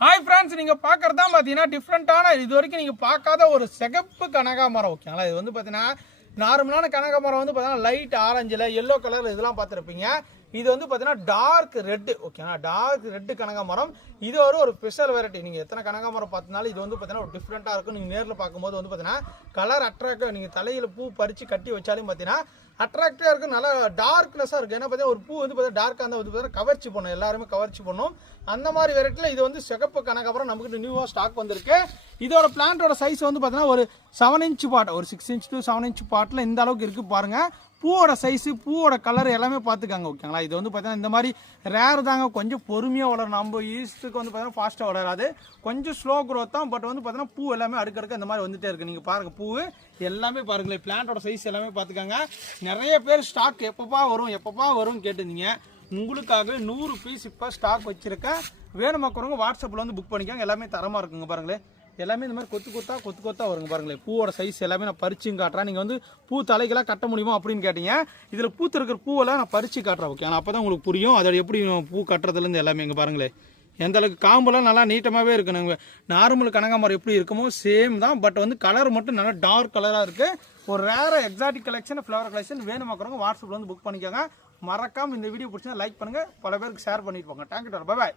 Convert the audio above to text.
Hi friends நீங்கள் பார்க்குறது தான் பார்த்தீங்கன்னா டிஃப்ரெண்ட்டான இது வரைக்கும் நீங்கள் பார்க்காத ஒரு சிகப்பு கனகாமரம் ஓகேங்களா இது வந்து பார்த்தீங்கன்னா நார்மலான கனகாமரம் வந்து பார்த்தீங்கன்னா லைட் ஆரஞ்சில் எல்லோ கலர் இதெல்லாம் பார்த்துருப்பீங்க. இது வந்து பார்த்தீங்கன்னா டார்க் ரெட்டு ஓகேனா டார்க் ரெட்டு கனகாமரம் இது ஒரு ஒரு ஸ்பெஷல் வெரைட்டி நீங்கள் எத்தனை கனகாமரம் பார்த்தினாலும் இது வந்து பார்த்தீங்கன்னா ஒரு டிஃப்ரெண்ட்டாக இருக்கும். நீங்கள் நேரில் பார்க்கும்போது வந்து பார்த்தீங்கன்னா கலர் அட்ராக்டிவ் நீங்கள் தலையில் பூ பறித்து கட்டி வச்சாலும் பார்த்தீங்கன்னா அட்ராக்டிவாக இருக்கும். நல்லா டார்க்னஸாக இருக்கும். ஏன்னா பார்த்தீங்கன்னா ஒரு பூ வந்து பார்த்தீங்கன்னா டார்க்காக இருந்தால் வந்து பார்த்தீங்கன்னா கவர்ச்சி பண்ணும். எல்லாருமே கவர்ச்சி பண்ணும். அந்த மாதிரி வெரைட்டியில் இது வந்து சிகப்பு கனகாமரம் நமக்கு நியூவாக ஸ்டாக் வந்திருக்கு. இதோட பிளான்ட்டோட சைஸ் வந்து பார்த்தீங்கன்னா ஒரு செவன் இன்ச் பாட் ஒரு six inch to seven inch பாட்டில் இந்த அளவுக்கு இருக்குது பாருங்கள் பூவோட சைஸு பூவோட கலர் எல்லாமே பார்த்துக்காங்க ஓகேங்களா இது வந்து பார்த்தீங்கன்னா இந்த மாதிரி ரேர் தாங்க. கொஞ்சம் பொறுமையாக வளரும் நம்ம ஈஸ்ட்டுக்கு வந்து பார்த்தீங்கன்னா ஃபாஸ்ட்டாக வளராது. கொஞ்சம் ஸ்லோ க்ரோத் தான் பட் வந்து பார்த்தீங்கன்னா பூ எல்லாமே அடுக்கடுக்க இந்த மாதிரி வந்துட்டே இருக்குது நீங்கள் பாருங்கள் பூ எல்லாமே பாருங்களேன். பிளான்ட்டோட சைஸ் எல்லாமே பார்த்துக்காங்க. நிறைய பேர் ஸ்டாக் எப்பப்பா வரும் எப்பப்பா வரும்னு கேட்டிருந்தீங்க. உங்களுக்காக நூறு பீஸ் இப்போ ஸ்டாக் வச்சுருக்கேன். வேணுமாக்கிறவங்க வாட்ஸ்அப்பில் வந்து புக் பண்ணிக்கோங்க. எல்லாமே தரமாக இருக்குங்க பாருங்களேன். எல்லாமே இந்த மாதிரி கொத்து கொத்தா கொத்து கொத்தா வருங்க பாருங்களேன். பூவோட சைஸ் எல்லாமே நான் பறிச்சும் காட்டுறேன். நீங்கள் வந்து பூ தலைக்கெல்லாம் கட்ட முடியுமா அப்படின்னு கேட்டீங்க. இதில் பூத்து இருக்கிற பூவெல்லாம் நான் பறிச்சு காட்டுறேன் ஓகே அப்போ தான் உங்களுக்கு புரியும். அதோட எப்படி பூ கட்டுறதுலேருந்து எல்லாமே இங்கே பாருங்களேன். எந்த அளவுக்கு காம்பெல்லாம் நல்லா நீட்டமாகவே இருக்கு நாங்கள் நார்மல் கனகாமரம் எப்படி இருக்குமோ சேம் தான். பட் வந்து கலர் மட்டும் நல்லா டார்க் கலராக இருக்குது ஒரு rare exotic collection flower collection வேணுமாக்கிறவங்க வாட்ஸ்அப்பில் வந்து புக் பண்ணிக்கோங்க. மறக்காம இந்த வீடியோ பிடிச்சா லைக் பண்ணுங்கள் பல பேருக்கு ஷேர் பண்ணிட்டு போங்க. Thank you bye